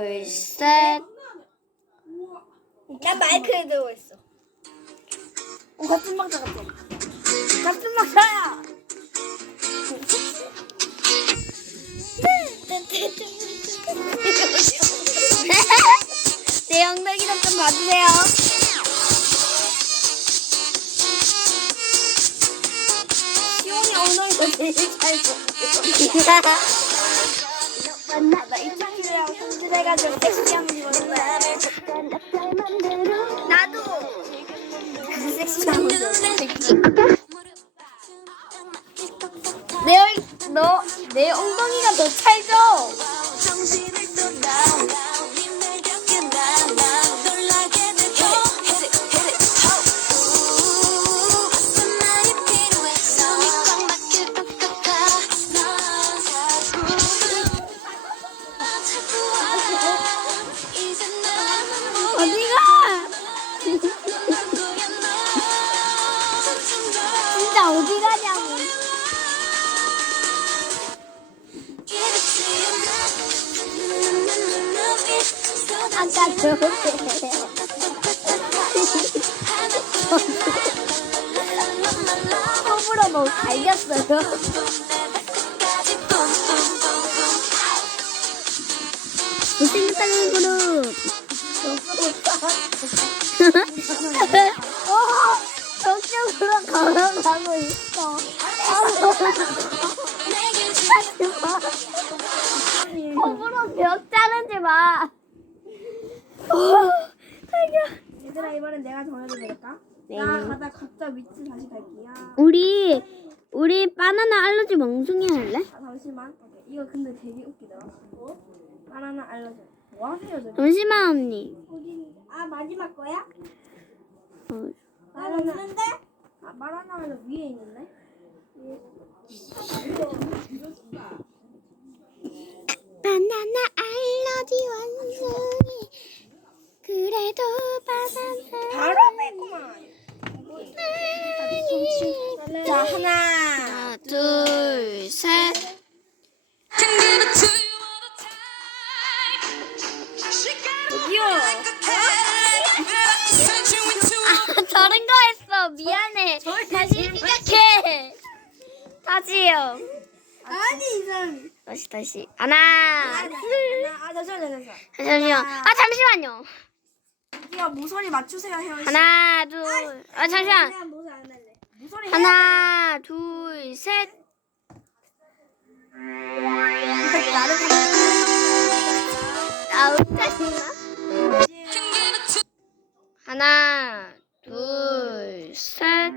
둘, 셋. 나 마이크를 들고 있어. 어, 같은 박자 같아. 같은 박자야. 내 엉덩이 좀 봐주세요. 시온이 엉덩이가 제일 잘 써. 나, 나이 창이랑 손질해가지고 섹시한 거 입었는데. 나도 그 섹시한. 내, 얼, 너, 내 엉덩이가 더 찰져. 너무 갈겼어요. 못생겼다는 그룹. 어, 저쪽으로 걸어가고 있어. 이번엔 내가 정해도 될까? 네. 나 가다 각자 위치 다시 갈게요. 우리 우리 바나나 알러지 멍숭이 할래? 아 잠시만. 오케이. 이거 근데 되게 웃기더라. 뭐? 바나나 알려줘. 뭐 하세요 지금? 잠시만 언니. 어디? 아 마지막 거야? 어, 바나나. 없는데? 아 바나나는 위에 있는데? 바나나 알러지 원숭이. 그래도 바나나. 바로 뺐구만. 자 하나. 둘, 셋. 어디요? 아, 다른 거 했어. 미안해. 다시 시작해. 다시요. 아니 이 사람. 다시 다시. 하나, 둘. 아 잠시만 잠시만. 잠시만요. 아 잠시만요. 이거 모서리 맞추세요 혜원 씨. 하나, 둘. 아 잠시만. 그냥 모서리 안 할래. 모서리 해. 하나, 둘, 셋. 나를. 하나, 둘, 셋.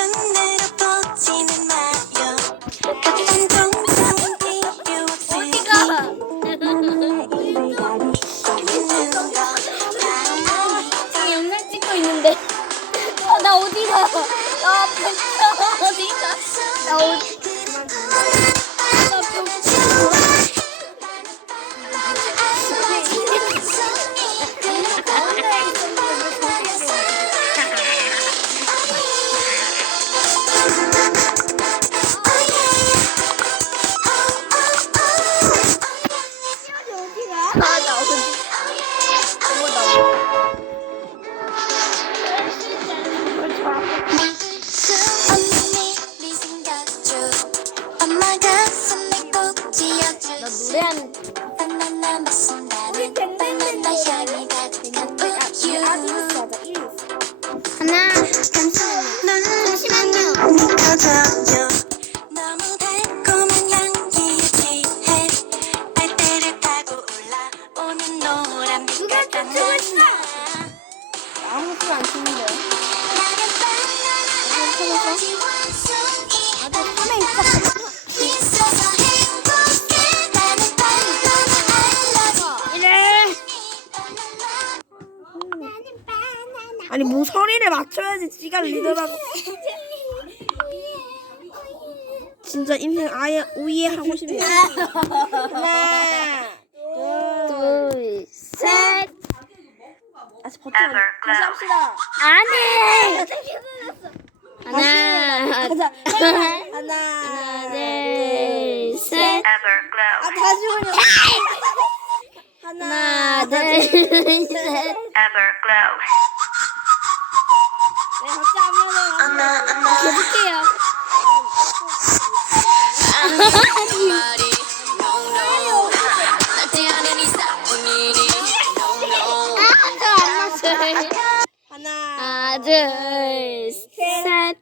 그런 눈 바나 아니 뭐 소리를 맞춰야지 지가 리더라고. 진짜 인생 아예 우예 하고 싶네요. 하나, 둘, 둘, 셋. 다시 버텨. 다시 합시다. 아니. 하나, 가자. 하나, 하나, 둘, 셋. 아 다시 올려. 하나, 하나, 둘, 셋. 네. 아, 하나, 둘, 셋.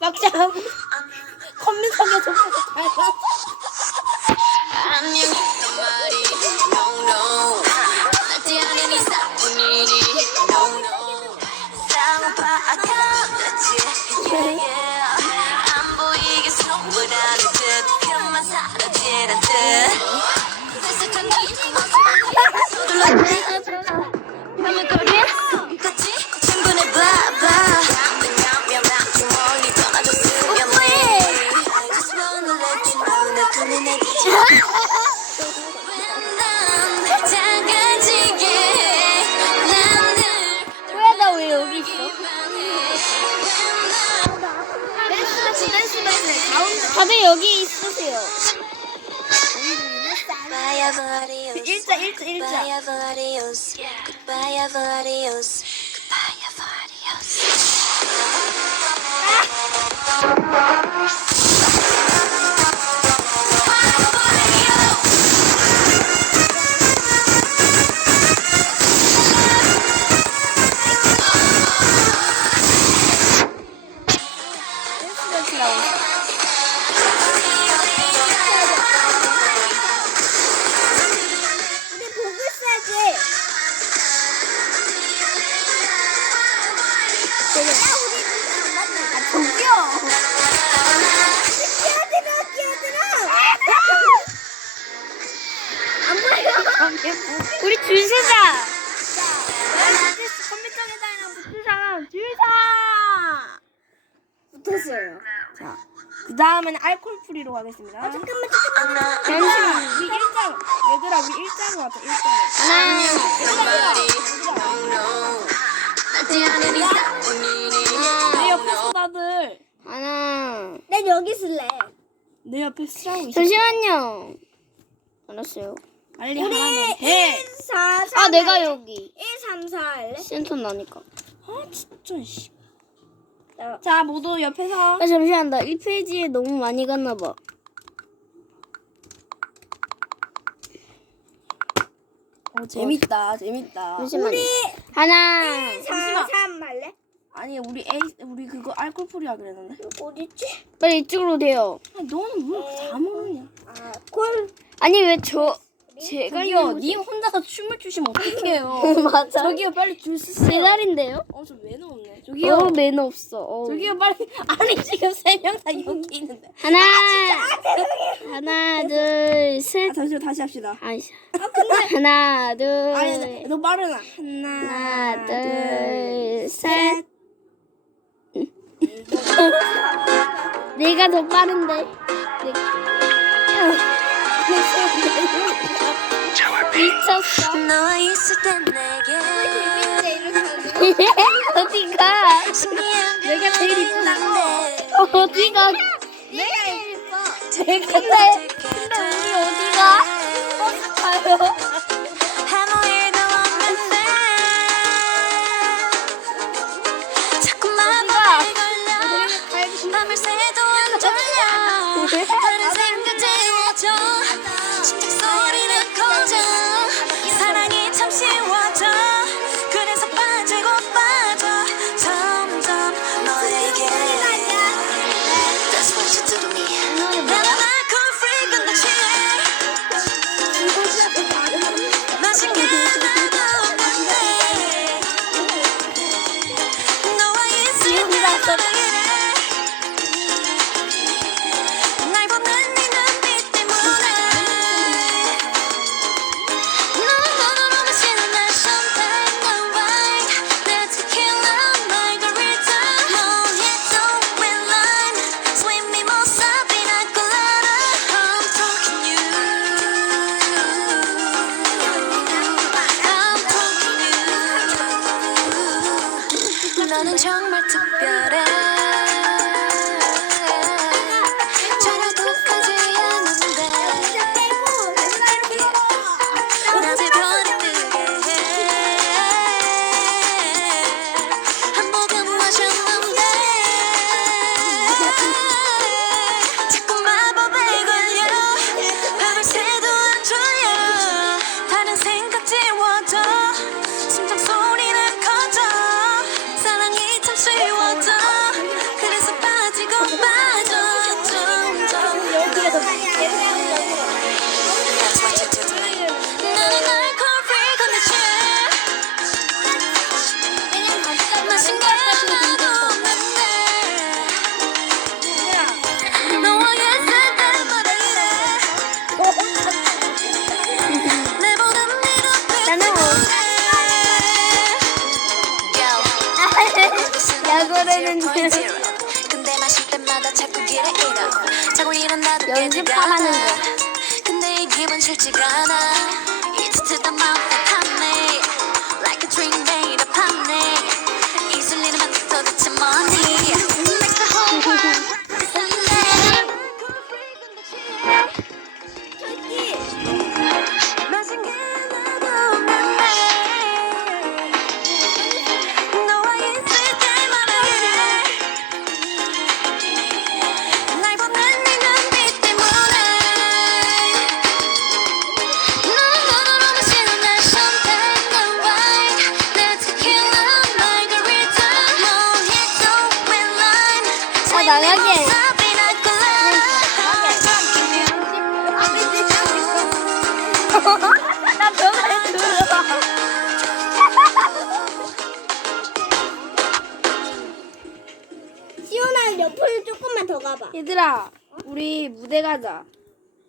막자. 컴퓨터에 좀 닮았어. 안 다들 여기 있으세요. Goodbye, adios. 일자, 일자, 일자. Goodbye, adios. Goodbye, adios. Goodbye, adios. 붙었어요. 자, 그 다음에는 알콜 프리로 가겠습니다. 아, 잠깐만, 잠깐만. 잠시만. 위 일자로. 얘들아, 위 일자로 가자, 일자로. 하나, 내 옆에 서 다들. 하나. 난 여기 쓸래. 내 옆에 있어. 잠시만요. 알았어요. 빨리 하나만 해. 1, 4, 3. 아, 내가 여기. 1, 3, 4 할래? 센터 나니까. 아, 진짜, 씨. 자, 모두 옆에서. 아, 잠시만. 나 1페이지에 너무 많이 갔나 봐. 어, 재밌다, 재밌다. 잠시만요. 하나. 4, 3 할래? 아니, 우리 A, 우리 그거 알콜 프리야 그랬는데. 어딨지? 빨리 이쪽으로 돼요. 아, 너는 왜다 모르냐? 아, 콜. 아니, 왜 저, 제가 저기요, 니 혼자서 춤을 추시면 어떡해요. 맞아. 저기요, 빨리 줄 쓰세요. 세 달인데요? 어, 저 왜 넣었네. 저기요. 어, 매너 없어. 어. 저기요, 빨리. 아니, 지금 세 명 다 여기 있는데. 하나. 하나, 둘, 셋. 아, 잠시만, 다시 합시다. 아이씨. 하나, 둘. 아니, 너 빠르나. 하나, 하나, 둘, 셋. 내가 더 빠른데. 네. 미쳤어. 너와 있을 땐 내게 어디가? 내가 제일 이쁘다고. 어디가? 내가 예뻐. 근데, 근데 우리 어디가? 어디 가요? 자꾸만 걸려 밤을 새도 안 졸려 너는 정말 특별해. 0.0 근데 마실 때마다 자꾸 길에 잃어 자고 일어나도 연습하라는. 거. 근데 이 기분 싫지가 않아 It's to the mouth 나가게. Sabina 나 저번에 들어. 시원한 옆으로 조금만 더 가봐. 얘들아, 우리 무대 가자.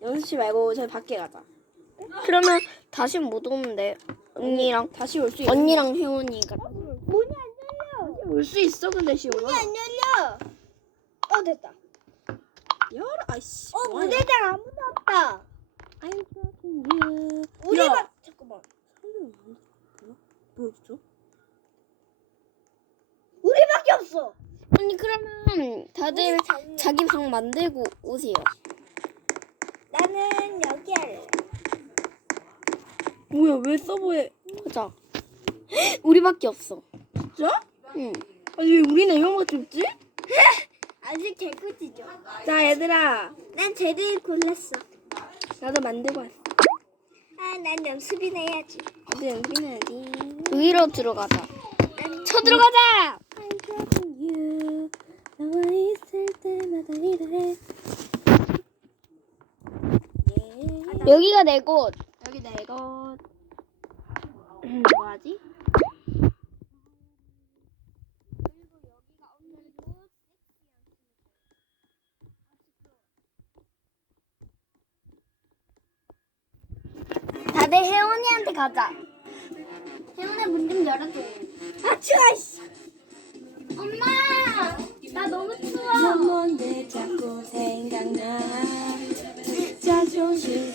연습실 말고 저희 밖에 가자. 그러면 다시 못 오는데 언니랑 다시 올 수 있어. 언니랑 혜원이가 문이 안 열려. 올 수 있어 근데 시원아. 문이 안 열려. 어 됐다. 열어 아이씨. 어 뭐하냐. 무대장 아무도 없다. I'm talking you. 우리만 잠깐만. 보여줘. 우리밖에 없어. 언니 그러면 다들 자기 방 만들고 오세요. 나는 여기 할래. 뭐야 왜 서버에 가자. 우리밖에 없어. 진짜? 응. 아니 왜 우리는 이런밖에 없지? 아직 개꿀이죠. 자 얘들아 난 제일 골랐어. 나도 만들고 왔어. 아, 난 연습이나 해야지. 나도 연기해야지. 여기로 들어가자. 쳐 들어가자. 너와 있을 때마다 이래. 여기가 내 곳. 여기 내 곳. 음, 뭐하지? 다들 혜원이한테 가자. 혜원아 문 좀 열어줘. 아 추워. 씨. 엄마, 나 너무 추워. 뭔데 자꾸 생각나 자존심